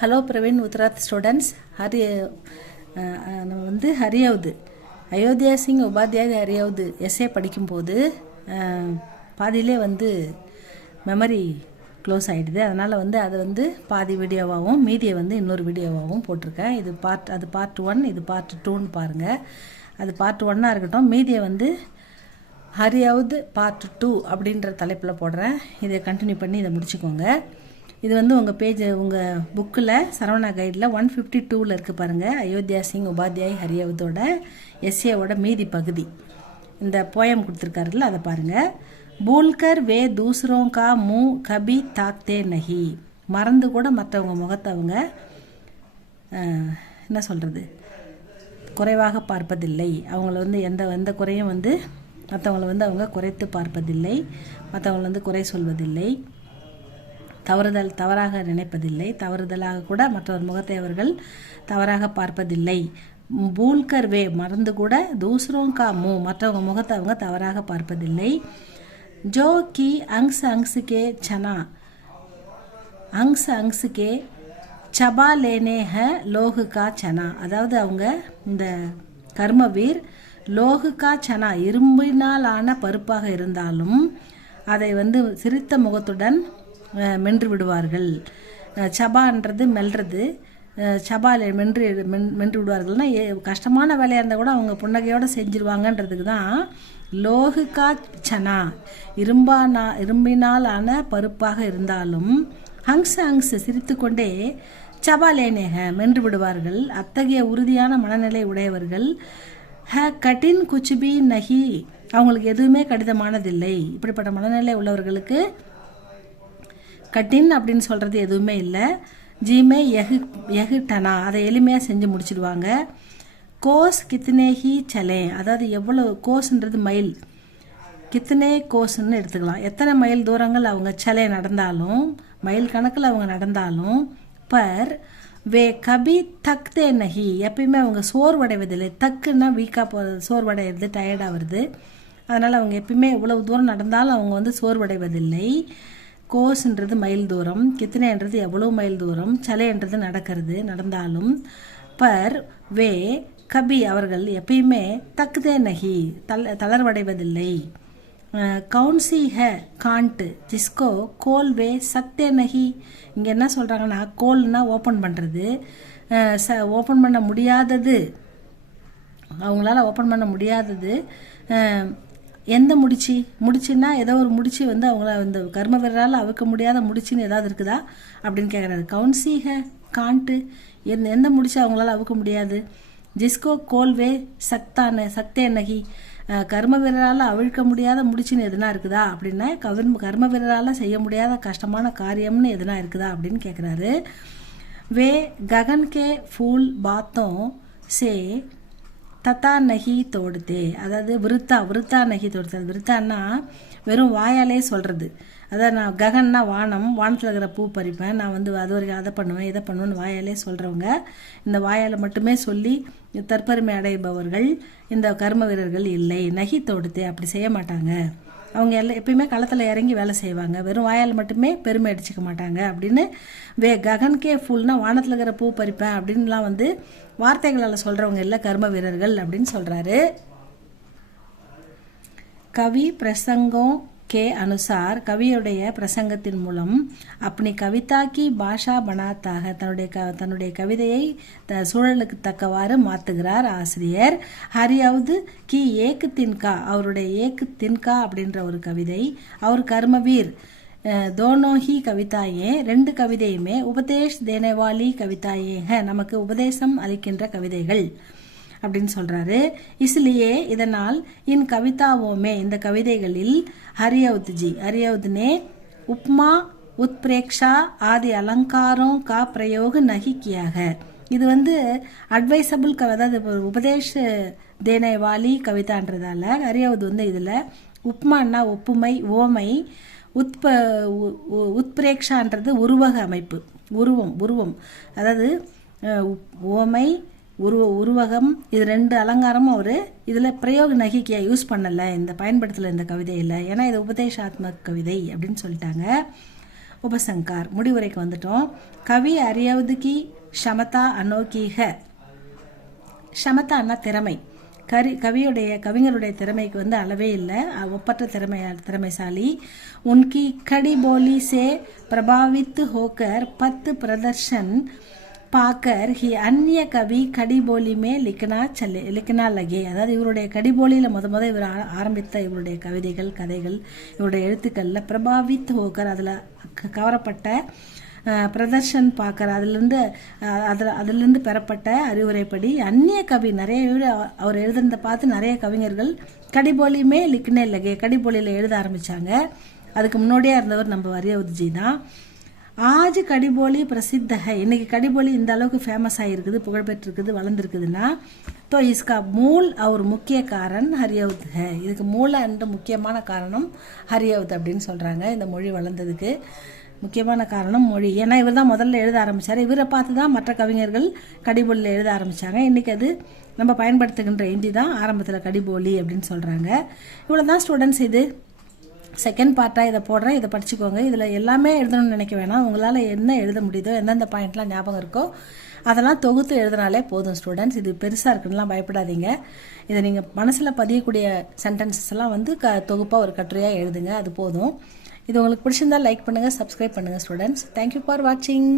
Hello Praveen Uttarardh students. நம்ம வந்து ஹரியாவுது Ayodhya Singh Upadhyay ஹரியாவுது S A படிக்கும்போது பாதியிலே வந்து மெமரி க்ளோஸ் ஆகிடுது. அதனால் வந்து அதை வந்து பாதி வீடியோவாகவும் மீதியை வந்து இன்னொரு வீடியோவாகவும் போட்டிருக்கேன். இது பார்ட் 1, இது பார்ட் 2ன்னு பாருங்கள். அது பார்ட் 1 இருக்கட்டும். மீதியை வந்து ஹரியாவுது பார்ட் 2 அப்படின்ற தலைப்பில் போடுறேன். இதை கண்டினியூ பண்ணி இதை முடிச்சுக்கோங்க. இது வந்து உங்கள் உங்கள் புக்கில் சரவணா கைடில் 152ல் இருக்குது பாருங்கள். அயோத்தியா சிங் உபாத்யாய் ஹரியாவுதோட எஸ்ஏவோட மீதி பகுதி. இந்த போயம் கொடுத்துருக்காருல்ல, அதை பாருங்கள். பூல்கர் வே தூசரோं का मुंह कभी ताकते नहीं. மறந்து கூட மற்றவங்க முகத்தை அவங்க என்ன சொல்கிறது, குறைவாக பார்ப்பதில்லை. அவங்கள வந்து எந்த குறையும் வந்து மற்றவங்கள வந்து அவங்க குறைத்து பார்ப்பதில்லை, மற்றவங்கள வந்து குறை சொல்வதில்லை, தவறாக நினைப்பதில்லை, தவறுதலாக கூட மற்றவர் முகத்தை அவர்கள் தவறாக பார்ப்பதில்லை. பூல்கர் வே மறந்து கூட தூசரோं का मुंह மற்றவங்க முகத்தை அவங்க தவறாக பார்ப்பதில்லை. ஜோ கி अंश के चना अंश के चबा लेने हैं लोह का चना. அதாவது அவங்க இந்த கர்மவீர் லோகு கா சனா இரும்பினால் ஆன பருப்பாக இருந்தாலும் அதை வந்து சிரித்த முகத்துடன் மென்று விடுவார்கள். சபான்றது மெல்றது, சபால மென்று விடுவார்கள்னா கஷ்டமான வேலையாக இருந்தால் கூட அவங்க புன்னகையோடு செஞ்சிருவாங்கன்றதுக்கு தான் லோகுகா சனா இரும்பினால் ஆன பருப்பாக இருந்தாலும் அங்ஸ் சிரித்து கொண்டே சபாலேனேக மென்று விடுவார்கள். அத்தகைய உறுதியான மனநிலை உடையவர்கள் கட்டின் குச்சுபி நகி, அவங்களுக்கு எதுவுமே கடிதமானதில்லை. இப்படிப்பட்ட மனநிலை உள்ளவர்களுக்கு கட்டின் அப்படின்னு சொல்கிறது எதுவுமே இல்லை. ஜீமே எகு டனா, அதை எளிமையாக செஞ்சு முடிச்சிடுவாங்க. கோஸ் கித்தனே ஹி சலே, அதாவது எவ்வளோ கோஸ்ன்றது மைல், கித்தனே கோஸ்ன்னு எடுத்துக்கலாம். எத்தனை மைல் தூரங்கள் அவங்க சலே நடந்தாலும், மைல் கணக்கில் அவங்க நடந்தாலும், பர் வே கபி தக்தே நகி, எப்பயுமே அவங்க சோர்வடைவதில்லை. தக்குன்னா வீக்காக சோர்வடைகிறது, டயர்டாகிறது. அதனால் அவங்க எப்பயுமே இவ்வளவு தூரம் நடந்தாலும் அவங்க வந்து சோர்வடைவதில்லை. கோஸ்ன்றது மைல் தூரம், கித்தனைன்றது எவ்வளோ மைல் தூரம், சலைன்றது நடந்தாலும், பர் வே கபி அவர்கள் எப்பயுமே தக்குதே நகி தளர்வடைவதில்லை. கவுன்சி ஹே காண்ட் ஜிஸ்கோ கோல் வே சக்தே நகி. இங்கே என்ன சொல்கிறாங்கன்னா, கோல்னா ஓப்பன் பண்ணுறது, ஓப்பன் பண்ண முடியாதது, அவங்களால ஓப்பன் பண்ண முடியாதது. எந்த முடிச்சுன்னா ஏதோ ஒரு முடிச்சு வந்து அவங்கள இந்த கர்ம வீரரால் அவுக்க முடியாத முடிச்சுன்னு ஏதாவது இருக்குதா அப்படின்னு கேட்குறாரு. கவுன்சிக காண்ட்டு எந்த முடிச்சு அவங்களால அவுக்க முடியாது. ஜிஸ்கோ கோல்வே சக்தே நகி, கர்ம வீரரால் அவிழ்க்க முடியாத முடிச்சுன்னு எதுனா இருக்குதா அப்படின்னா, கர்ம வீரரால் செய்ய முடியாத கஷ்டமான காரியம்னு எதுனா இருக்குதா அப்படின்னு கேட்குறாரு. வே ககன் கே ஃபூல் பாத்தோம் சே தத்தா நகி தோடுதே, அதாவது விருத்தா நகி தோடுது. விருத்தான்னா வெறும் வாயாலே சொல்கிறது. அதாவது நான் ககன்னா வானத்தில் இருக்கிற பூ பறிப்பேன், நான் வந்து அது வரைக்கும் அதை பண்ணுவேன் இதை பண்ணுவேன்னு வாயாலே சொல்கிறவங்க, இந்த வாயால் மட்டுமே சொல்லி தற்பெருமை அடைபவர்கள் இந்த கர்ம வீரர்கள் இல்லை. நகி தோடுதே அப்படி செய்ய மாட்டாங்க. அவங்க எப்பயுமே களத்தில் இறங்கி வேலை செய்வாங்க, வெறும் வாயால் மட்டுமே பெருமை அடிச்சுக்க மாட்டாங்க அப்படின்னு. ககன்கே ஃபுல்னா வானத்தில் இருக்கிற பூ பறிப்பேன் அப்படின்லாம் வந்து வார்த்தைகளால் சொல்கிறவங்க இல்லை கர்ம வீரர்கள் அப்படின்னு சொல்கிறாரு. கவி பிரசங்கம் கே அனுசார், கவியுடைய பிரசங்கத்தின் மூலம் அப்படி கவிதா கி பாஷா பனாத்தாக தன்னுடைய கவிதையை சூழலுக்கு தக்கவாறு மாற்றுகிறார் ஆசிரியர். ஹரியாவுது கி ஏக்கு தின்கா, அவருடைய ஏக்கு தின்கா அப்படின்ற ஒரு கவிதை, அவர் கர்மவீர் தோனோ ஹி கவிதாயே, ரெண்டு கவிதையுமே உபதேஷ் தேனேவாலி கவிதாயே, நமக்கு உபதேசம் அளிக்கின்ற கவிதைகள் அப்படின்னு சொல்கிறாரு. இஸ்லியே இதனால் இன் கவிதாவோமே இந்த கவிதைகளில் ஹரியாவுதுனே உப்மா உத்பிரேக்ஷா ஆதி அலங்காரம் கா பிரயோக நகி கியாக. இது வந்து அட்வைசபிள் அதாவது உபதேஷ் தேனேவாலி கவிதான்றதால ஹரியாவுது வந்து இதில் உப்மான்னா ஒப்புமை, ஓமை, உத்பிரேக்ஷான்றது உருவக அமைப்பு, உருவம், அதாவது ஓமை உருவகம், இது ரெண்டு அலங்காரமும் அவர் இதில் பிரயோக நகிக்கையை யூஸ் பண்ணலை, இந்த பயன்படுத்தலை இந்த கவிதையில். ஏன்னா இது உபதேசாத்மக கவிதை அப்படின்னு சொல்லிட்டாங்க. உபசங்கார். முடிவுரைக்கு வந்துட்டோம். கவி அறியவது கி ஷமதா அனோகி ஹை. ஷமதான்னா திறமை. கவிஞருடைய திறமைக்கு வந்து அளவே இல்லை, ஒப்பற்ற திறமைசாலி. உன்கி கடி போலி சே பிரபாவித் ஹோக்கர் 10 பிரதர்ஷன் பாக்கர் ஹி அந்நிய கவி கடிபோலிமே லிக்கனா லகே. அதாவது இவருடைய கடிபோலியில் முத இவர் ஆரம்பித்த இவருடைய கதைகள் இவருடைய எழுத்துக்களில் பிரபாவித் ஹோக்கர், அதில் கவரப்பட்ட, பிரதர்ஷன் பார்க்கற அதிலிருந்து பெறப்பட்ட அறிவுரைப்படி அந்நிய கவி நிறைய அவர் எழுதுனதை பார்த்து நிறைய கவிஞர்கள் கடிபோலியுமே லிக்கனே லகே, கடிபோலியில் எழுத ஆரம்பித்தாங்க. அதுக்கு முன்னோடியாக இருந்தவர் நம்ம அரியாவுத்ஜி தான். ஆஜ் கடிபோலி பிரசித்த ஹை. இன்னைக்கு கடிபோலி இந்த அளவுக்கு ஃபேமஸ் ஆகிருக்குது, புகழ்பெற்றிருக்குது, வளர்ந்துருக்குதுன்னா तो इसका मूल और முக்கிய காரணம் ஹரியவுத் ஹை. இதுக்கு மூல என்ற முக்கியமான காரணம் ஹரியவுத் அப்படின்னு சொல்கிறாங்க. இந்த மொழி வளர்ந்ததுக்கு முக்கியமான காரணம் மொழி. ஏன்னா இவர் தான் முதல்ல எழுத ஆரம்பித்தார். இவரை பார்த்து தான் மற்ற கவிஞர்கள் கடிபோலியில் எழுத ஆரம்பித்தாங்க. இன்றைக்கி அது நம்ம பயன்படுத்துகின்ற இந்தி தான் ஆரம்பத்தில் கடிபோலி அப்படின்னு சொல்கிறாங்க. இவ்வளோ தான் ஸ்டூடெண்ட்ஸ். இது செகண்ட் பார்ட்டாக இதை போடுறேன், இதை படிச்சுக்கோங்க. இதில் எல்லாமே எழுதணும்னு நினைக்க வேணாம். உங்களால் என்ன எழுத முடியுதோ, எந்தெந்த பாயிண்ட்லாம் ஞாபகம் இருக்கோ அதெல்லாம் தொகுத்து எழுதினாலே போதும் ஸ்டூடெண்ட்ஸ். இது பெருசாக இருக்குன்னுலாம் பயப்படாதீங்க. இதை நீங்கள் மனசில் பதியக்கூடிய சென்டென்சஸ் எல்லாம் வந்து தொகுப்பாக ஒரு கட்டுரையாக எழுதுங்க, அது போதும். இது உங்களுக்கு பிடிச்சிருந்தால் லைக் பண்ணுங்கள், சப்ஸ்கிரைப் பண்ணுங்கள் ஸ்டூடெண்ட்ஸ். தேங்க்யூ ஃபார் வாட்சிங்.